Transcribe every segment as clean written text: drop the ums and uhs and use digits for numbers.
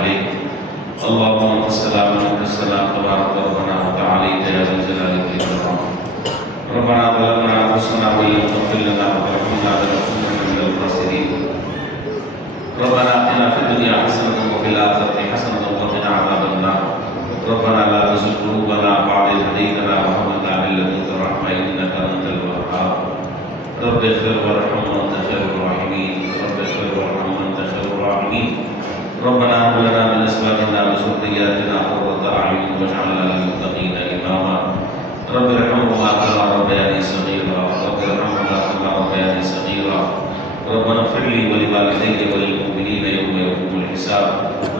عليك اللهم انت السلام ومنك السلام تبارك ربنا وتعالى يا ذا الجلال والاكرام ربنا ظلمنا انفسنا وان لم تغفر لنا وترحمنا لنكونن من الخاسرين ربنا اتنا في الدنيا حسنه وفي الاخره حسنه وقنا عذاب النار ربنا لا تزغ قلوبنا بعد إذ هديتنا وهب لنا من لدنك رحمه انك انت الوهاب رب اغفر وارحم وانت خير الراحمين رب اغفر وارحم وانت خير الراحمين ربنا هب لنا من ازواجنا وذرياتنا قرة اعين واجعلنا للمتقين اماما رب ارحمهما كما ربياني صغيرا رب ارحمهما كما ربياني صغيرا ربنا اغفر لي ولوالدي وللمؤمنين يوم يقوم الحساب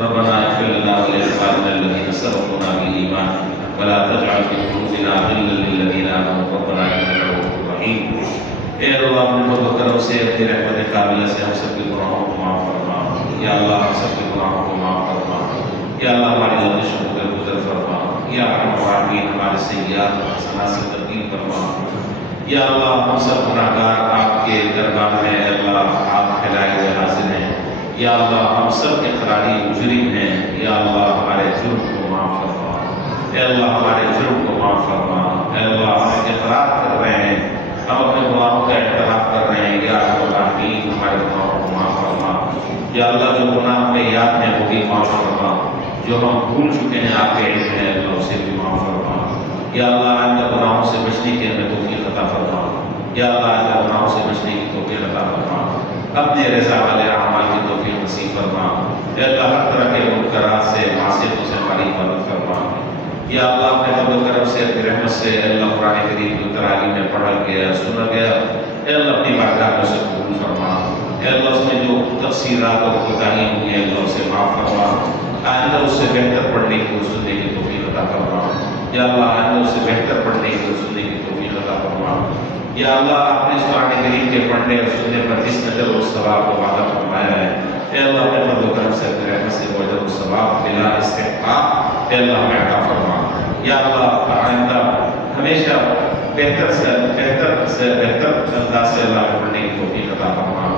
ربنا اغفر لنا ولاخواننا الذين سبقونا بالايمان ولا تجعل في قلوبنا غلا للذين امنوا ربنا انك رؤوف رحيم اے اللہ اپنے فضل و کرم سے اپنی رحمت کاملہ سے ہم سب کے گناہوں کو معاف فرما یا اللہ ہم سب کے گناہوں کو معاف فرما یا اللہ ہماری لغزشوں کو درگزر فرما یا ارحم الراحمین ہمارے سیئات و حسنات سے تبدیل فرما یا اللہ ہم سب گناہگار آپ کے دربار میں اے اللہ آپ پھیلائے ہوئے حاضر ہیں یا اللہ ہم سب اقراری مجرم ہیں یا اللہ ہمارے جرم کو معاف فرما اے اللہ ہمارے جرم کو معاف فرما اے اللہ ہم اقرار کر رہے ہیں ہم اپنے گناہوں کا اعتراف کر رہے ہیں یا رب العالمین ہمارے گناہوں کو معاف فرما یا اللہ جو گناہ ہمیں یاد ہیں وہ بھی معاف فرما جو ہم بھول چکے ہیں آپ کے علم ہے اللہ اسے بھی معاف فرما یا اللہ آئندہ گناہوں سے بچنے کی ہمیں توفیق عطا فرما یا اللہ آئندہ گناہوں سے بچنے کی توفیق عطا فرما اپنے رضا والے اعمال کی توفیق نصیب فرما یا اللہ ہر طرح کے منکرات سے معصیتوں سے ہماری حفاظت فرما یا اللہ اپنے فضل و کرم سے اپنی رحمت سے اللہ قرآن کریم جو تراویح میں پڑھا گیا سنا گیا اے اللہ اپنی بارگاہ میں سے قبول فرما اے اللہ اس میں جو تقصیرات اور کوتاہیاں ہوئی ہیں اللہ اسے معاف فرما آئندہ اس سے بہتر پڑھنے کی اور سننے کی توفیق عطا فرما یا اللہ آئندہ اس سے بہتر پڑھنے کی اور سننے کی توفیق عطا فرما یا اللہ آپ نے اس قرآن کریم کے پڑھنے اور سننے پر جس نظر و ثواب کو وعدہ فرمایا ہے اے اللہ اپنے فضل و کرم سے اپنی رحمت سے وہ اجر و ثواب بلا استحقاق اے اللہ ہمیں عطا فرما یا اللہ آئندہ ہمیشہ بہتر انداز سے اللہ پڑھنے کی توفیق عطا فرما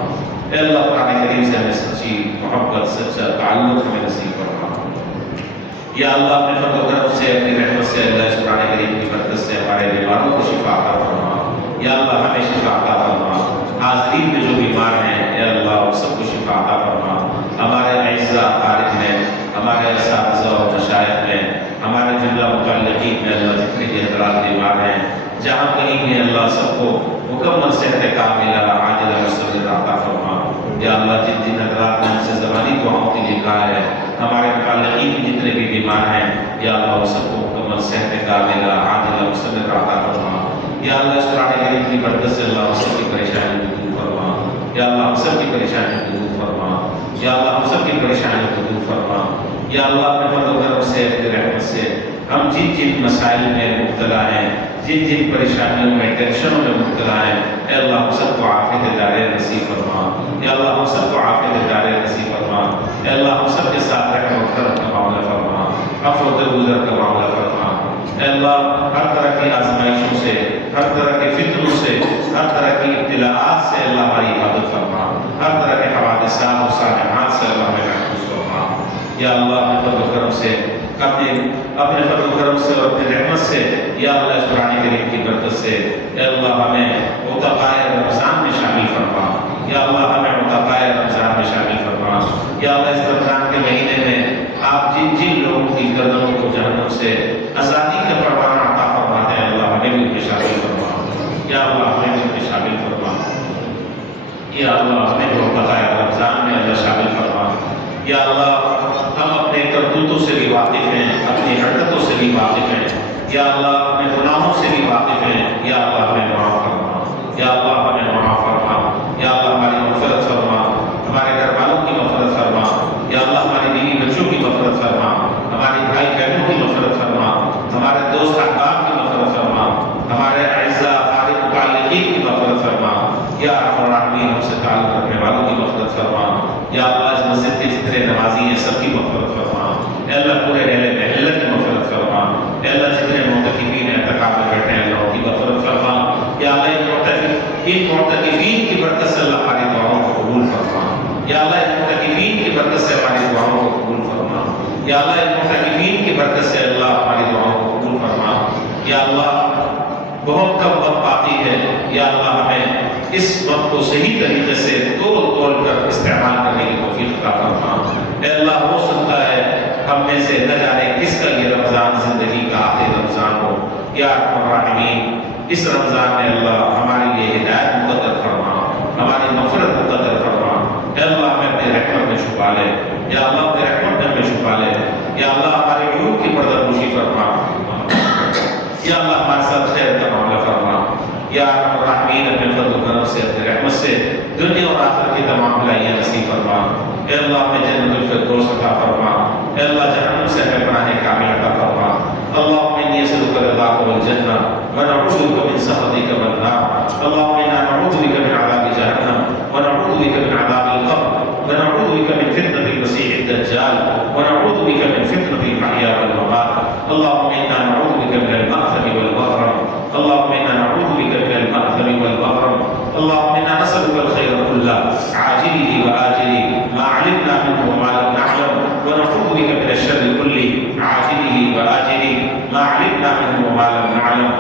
اے اللہ قرآن کریم سے ہمیں سچی محبت سچا تعلق ہمیں نصیب فرما یا اللہ اپنے فضل و کرم سے اپنی رحمت سے اللہ اس قرآن کریم کی برکت سے ہمارے بیماروں کو شفا عطا فرما یا اللہ ہمیں شفا عطا فرما حاضرین میں جو بیمار ہیں اے اللہ ان سب کو شفا عطا فرما ہمارے اعزاء خارج میں ہمارے اساتذہ اور مشائخ میں ہمارے جملہ متعلقین میں اللہ جتنے بھی حضرات بیمار ہیں جہاں کہیں بھی اللہ سب کو مکمل صحت کاملہ عاجلہ مستقبل عطا فرما یا اللہ جن جن حضرات نے ہم سے زبانی دعاؤں کے لیے کہا ہے ہمارے متعلقین جتنے بھی بیمار ہیں یا اللہ وہ سب کو مکمل صحت کاملہ عاجلہ مستقبل عطا فرما یا اللہ اس قرآن کریم کی برکت سے اللہ ہم سب کی پریشانی کو دور فرما یا اللہ ہم سب کی پریشانی کو دور فرما یا اللہ ہم سب کی پریشانی کو دور فرما یا اللہ اپنے فضل و کرم سے اپنی رحمت سے ہم جن جن مسائل میں مبتلا ہیں جن جن پریشانیوں میں ٹینشنوں میں مبتلا ہیں اے اللہ ہم سب کو عافیت دارِ نصیب فرما یا اللہ ہم سب کو عافیت دارِ نصیب فرما اے اللہ ہم سب کے ساتھ رحم و کرم کا معاملہ فرما عفو و درگزر کا معاملہ فرما اے اللہ ہر طرح کی آزمائشوں سے ہر طرح کے فتنوں سے ہر طرح کی ابتلاءات سے اللہ ہماری حفاظت فرما ہر طرح کے حوادثات اور سانحات سے اللہ ہمیں محفوظ فرما یا اللہ اپنے فضل و کرم سے اپنے فضل و کرم سے اور اپنی رحمت سے یا اللہ اس قرآن کریم کی برکت سے اے اللہ ہمیں عتقائے رمضان میں شامل فرما یا اللہ ہمیں عتقائے رمضان میں شامل فرما یا اللہ اس رمضان کے مہینے میں آپ جن جن لوگوں کی گردنوں کو جہنم سے آزادی کا پروانہ عطا فرماتے ہیں اللہ ہمیں بھی ان میں شامل فرما یا اللہ ہمیں بھی ان میں شامل فرما یا اللہ ہمیں بھی عتقائے رمضان میں اللہ شامل فرما یا اللہ ہم اپنے کرتوتوں سے بھی واقف ہیں اپنی حرکتوں سے بھی واقف ہیں یا اللہ اپنے گناہوں سے بھی واقف ہیں یا اللہ ہمیں معاف فرما یا اللہ ہمیں معاف فرما یا اللہ ہماری مغفرت فرما ہمارے گھر والوں کی مغفرت فرما یا اللہ ہماری بیوی بچوں کی مغفرت فرما ہماری بھائی بہنوں کی مغفرت فرما ہمارے دوست احباب کی مغفرت فرما ہمارے اعزاء خارج متعلقین کی مغفرت فرما یا ارحم الراحمین ہم سے تعلق رکھنے والوں کی مغفرت فرما یا اللہ اس مسجد کے جتنے نمازی ہیں سب کی مغفرت فرما اے اللہ پورے اہل محلہ کی مغفرت فرما اے اللہ جتنے معتکفین اعتکاف میں بیٹھے ہیں اللہ کی مغفرت فرما یا اللہ ان محتمین کی برکت سے اللہ ہماری دعاؤں کو قبول فرما. یا اللہ بہت کم وقت باقی ہے، یا اللہ ہمیں اس وقت کو صحیح طریقے سے توڑ کر استعمال کرنے کی توفیق عطا فرما. اے اللہ ہو سکتا ہے ہم میں سے نہ جانے کس کا یہ رمضان زندگی کا آخری رمضان ہو. یا ارحم الراحمین اس رمضان میں اللہ ہمارے لیے ہدایت مقدر فرما، ہماری مغفرت مقدر فرما. اے اللہ ہمیں اپنی رحمت میں چھپا لے، یا اللہ اپنی رحمت میں ہمیں چھپا لے. یا اللہ ہمارے عیوب کی پردہ پوشی فرما. یا اللہ ہمارے ساتھ خیر کا معاملہ فرما. یا ارحم الراحمین اپنے فضل و کرم سے اپنی رحمت سے دنیا اور آخرت کی تمام بھلائیاں نصیب فرما. اے اللہ ہمیں جنت الفردوس عطا فرما. اے اللہ جہنم سے ہمیں پناہ کامل عطا فرما. اللهم إني أسألك رضاك والجنة ونعوذ بك من سخطك والنار. اللهم إنا نعوذ بك من عذاب جهنم ونعوذ بك من عذاب القبر ونعوذ بك من فتنة المسيح الدجال ونعوذ بك من فتنة المحيا والممات. اللهم إنا نعوذ بك من المأثم والمغرم. اللهم إنا نعوذ بك من المأثم والمغرم. اللهم إنا نسألك الخير كله عاجله وآجله ما علمنا منه وما لم نعلم ونعوذ بك من الشر كله عاجله وآجله ما علمنا منه وما لم نعلم.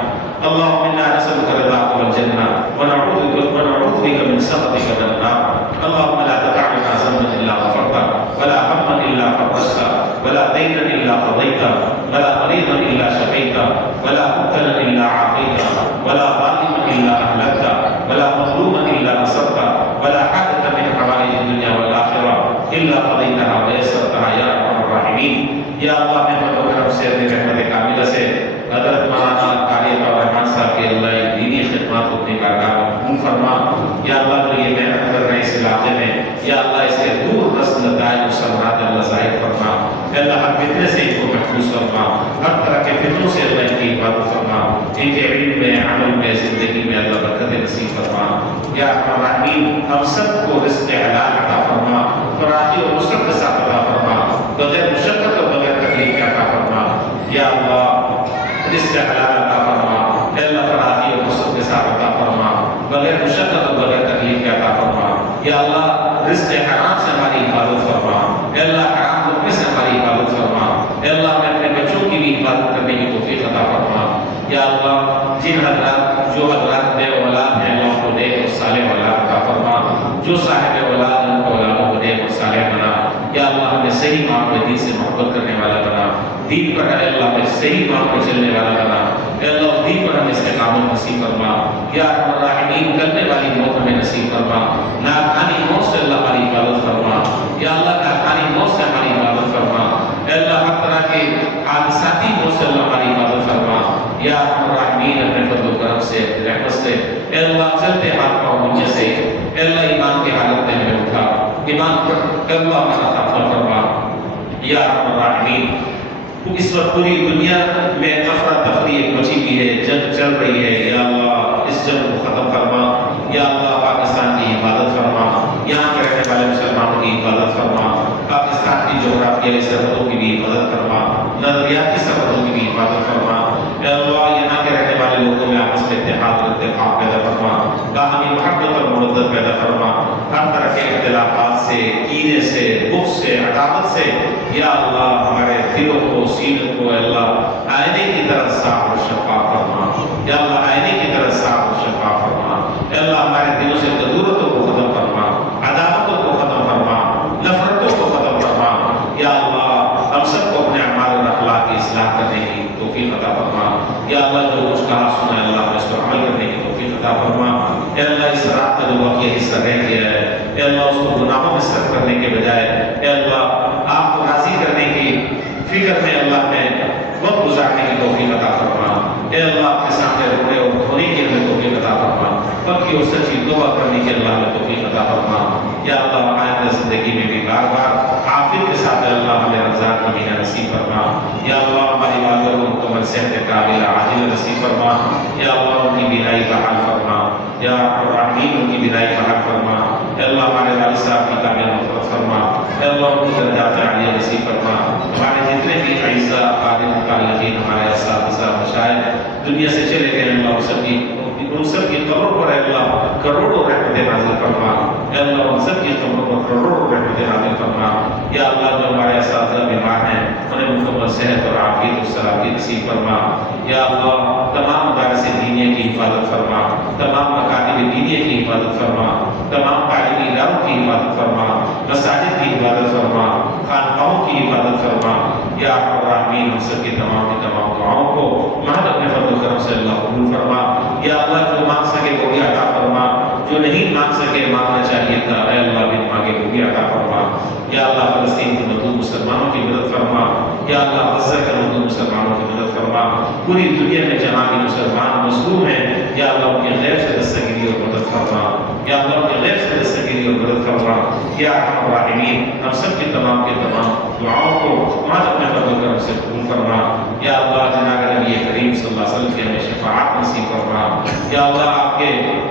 اللهم إنا نسألك رضاك والجنة ونعوذ بك من سخطك والنار. اللهم لا تدع لنا ذنبا إلا غفرته ولا هما إلا فرجته ولا دينا إلا قضيته ولا مريضا إلا شفيته ولا مبتلا إلا عافيته ولا ظالما إلا أهلكته ولا مظلوما إلا نصرته ولا حاجة من حوائج الدنيا والآخرة إلا قضيتها ويسرتها يا أرحم الراحمين. یا اللہ میں فضل و کرم سے اپنی رحمت کاملہ سے حضرت مولانا قاری الرحمان صاحب کے اللہ دینی خدمات کو اپنی کارگاہ میں قبول فرما. یا اللہ جو یہ محنت کر رہے ہیں اس علاقے میں، یا اللہ اس کے دور رس نتائج و ثمرات اللہ ظاہر فرما. اللہ ہر فتنے سے ان کو محفوظ فرما، ہر طرح کے فتنوں سے اللہ ان کی حفاظت فرما. ان کے علم میں، عمل میں، زندگی میں اللہ برکت نصیب فرما. یا ارحم الراحمین ہم سب کو رزق حلال عطا فرما، فراخی اور نصرت کے ساتھ عطا فرما، بغیر مشقت اور بغیر تکلیف کے عطا فرما. یا اللہ رزق حلال عطا فرما. اے اللہ فراخی اور نصرت کے ساتھ عطا فرما، بغیر مشقت اور بغیر تکلیف کے عطا فرما. یا اللہ رزق حرام سے ہماری حفاظت فرما. اے اللہ حرام لقمے سے ہماری حفاظت فرما. اے اللہ ہمیں اپنے بچوں کی بھی حفاظت کرنے کی توفیق عطا فرما. یا اللہ جن حضرات جو حضرات بے اولاد ہیں اللہ کو نیک اور صالح اولاد عطا فرما. جو صاحب اولاد ہیں ان کو اولادوں کو نیک اور صالح بنا. یا اللہ ہمیں صحیح ماں میں دین سے محبت کرنے والا بنا، دین پر اے اللہ ہمیں صحیح ماں پر چلنے والا بنا. اے اللہ دین پر ہمیں استقامت نصیب فرما. یا ارحم الراحمین کرنے والی موت ہمیں نصیب فرما. ناکانی موت سے اللہ ہماری حفاظت فرما. یا اللہ ناکانی موت سے ہماری حفاظت فرما. اے اللہ ہر طرح کے حادثاتی موت سے اللہ ہماری حفاظت فرما. یا ارحم الراحمین اپنے فضل و کرم سے، اپنی رحمت سے اے اللہ چلتے ہاتھ پاؤں نیچے سے اے اللہ ایمان کی حالت میں ہمیں اٹھا، ایمان پر اللہ ہمارا خاتمہ فرما. یا ارحم الراحمین اس وقت پوری دنیا میں افراتفری ایک مچی ہوئی ہے، جنگ چل رہی ہے. یا اللہ اس جنگ کو ختم فرما. یا اللہ پاکستان کی حفاظت فرما، یہاں کے رہنے والے مسلمانوں کی حفاظت فرما. پاکستان کی جغرافیائی سرحدوں کی بھی حفاظت فرما، نظریاتی سرحدوں کی بھی حفاظت فرما. اے اللہ یہاں کے رہنے والے لوگوں میں آپس میں اتحاد اور اتفاق پیدا فرما، باہمی محبت اور محبت پیدا فرما. ہر طرح کے اختلافات سے، کینے سے، بغض سے، عداوت سے یا اللہ ہمارے دلوں کو، سینوں کو اے اللہ آئینے کی طرح صاف اور شفاف فرما. یا اللہ آئینے کی طرح صاف اور شفاف فرما. اے اللہ ہمارے دلوں سے غدورتوں کو ختم فرما، عداوتوں کو ختم فرما، نفرتوں کو ختم فرما. یا اللہ ہم سب کو اپنے اعمال اور اخلاق کی اصلاح کرنے کی توفیق عطا فرما. یا اللہ جو کچھ کہا سنا ہے اللہ اس پر عمل کرنے کی توفیق عطا فرما. اے اللہ اس رات کا جو واقعہ حصہ رہ گیا ہے اے اللہ اس کو گناہوں میں صرف کرنے کے بجائے اے اللہ آپ کو راضی کرنے کی فکر میں اللہ میں وقت گزارنے کی توفیق عطا فرما. اے اللہ آپ کے سامنے رونے اور دھونے کی ہمیں توفیق عطا فرما. پکی اور سچی دعا کرنے کی اللہ میں توفیق عطا فرما. یا اللہ آئندہ زندگی میں بھی بار بار عافیت کے ساتھ اللہ ہمیں رمضان کا مہینہ نصیب فرما. یا اللہ ہماری والدوں کو مکمل صحت کاملہ عاجلہ نصیب فرما. یا اللہ ان کی بینائی بحال فرما. یا الرحمین ان کی بینائی بحال فرما. اے اللہ ہمارے والد صاحب کی کامل مغفرت فرما. اے اللہ ان کی درجات عالیہ نصیب فرما. ہمارے جتنے بھی اعزاء قادر متعلقین ہمارے اساتذہ مشائخ دنیا سے چلے گئے اللہ ان سب کی قبروں پر اے اللہ کروڑوں رحمتیں نازل فرما. اے اللہ ان سب کی قبروں پر کروڑوں رحمتیں نازل فرما. یا اللہ جو ہمارے اساتذہ بیمار ہیں نصیب فرما۔ یا اللہ تمام مدارس دینیہ کی حفاظت فرما، تمام مکاتب دینیہ کی حفاظت فرما، تمام تعلیمی اداروں کی حفاظت فرما، مساجد کی حفاظت فرما، خانقاہوں کی حفاظت فرما۔ یا ارحم الراحمین ہم سب کی تمام دعاؤں کو محض اپنے فضل و کرم سے اللہ قبول فرما۔ یا اللہ جو مانگ سکے وہ بھی عطا فرما، جو نہیں مانگ سکے مانگنا چاہیے تھا اے اللہ بن مانگے وہ بھی عطا فرما۔ یا اللہ فلسطین کے مظلوم مسلمانوں کی مدد فرما، یا اللہ غزہ کے مظلوم مسلمانوں کی مدد فرما۔ پوری دنیا میں جہاں بھی مسلمان مظلوم ہیں یا اللہ ان کے غیب سے دستگیری اور مدد فرما، یا اللہ ان کے غیب سے دستگیری اور مدد فرما۔ یا ارحم الراحمین ہم سب کی تمام دعاؤں کو محض اپنے فضل و کرم سے قبول فرما۔ یا اللہ جناب نبی کریم صلی اللہ علیہ وسلم کی ہمیں شفاعت نصیب فرما۔ یا اللہ آپ کے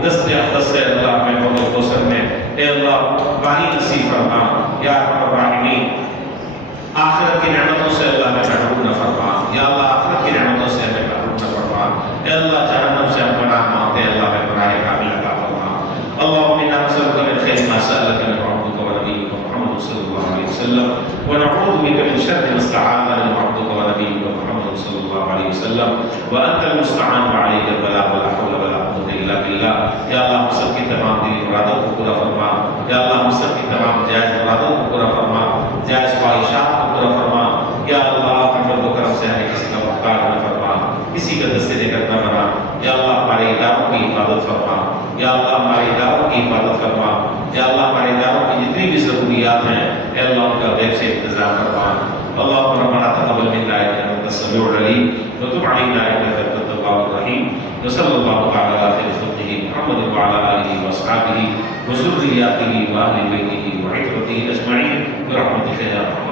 دست اقدس سے اللہ ہمیں حوض کوثر میں اے اللہ پانی نصیب فرما۔ یا ارحم الراحمین آخرت کی نعمتوں سے اللہ ہمیں محروم نہ فرما، یا اللہ آخرت کی نعمتوں سے ہمیں محروم نہ فرما۔ اے اللہ جہنم سے ہم پناہ مانگتے ہیں، اللہ ہمیں پناہ کامل عطا فرما۔ اللهم انا نسألك من خير ما سألك منه عبدك ونبيك محمد صلى الله عليه وسلم، ونعوذ بك من شر ما استعاذ منه عبدك ونبيك محمد صلى الله عليه وسلم، وأنت المستعان وعليك البلاغ ولا حول ولا قوة إلا بالله۔ یا اللہ ہم سب کی تمام دلی مرادوں کو پورا فرما، یا اللہ ہم سب کی تمام جائز مرادوں کو پورا فرما، جائز خواہشات کو پورا فرما۔ یا اللہ اپنے فضل و کرم سے ہمیں کسی کا محتاج نہ فرما، کسی کا دست دے کر نہ بنا۔ یا اللہ ہمارے اداروں کی حفاظت فرما، یا اللہ ہمارے اداروں کی حفاظت فرما، یا اللہ ہمارے اداروں کی جتنی بھی ضروریات ہیں اے اللہ ان کا غیب سے انتظام فرما۔ اللهم ربنا تقبل منا انك انت السميع العليم وتب علينا انك انت التواب الرحيم، وصلى الله تعالى على خير خلقه محمد وعلى اله واصحابه وذرياته واهل بيته وعترته اجمعين برحمتك يا ارحم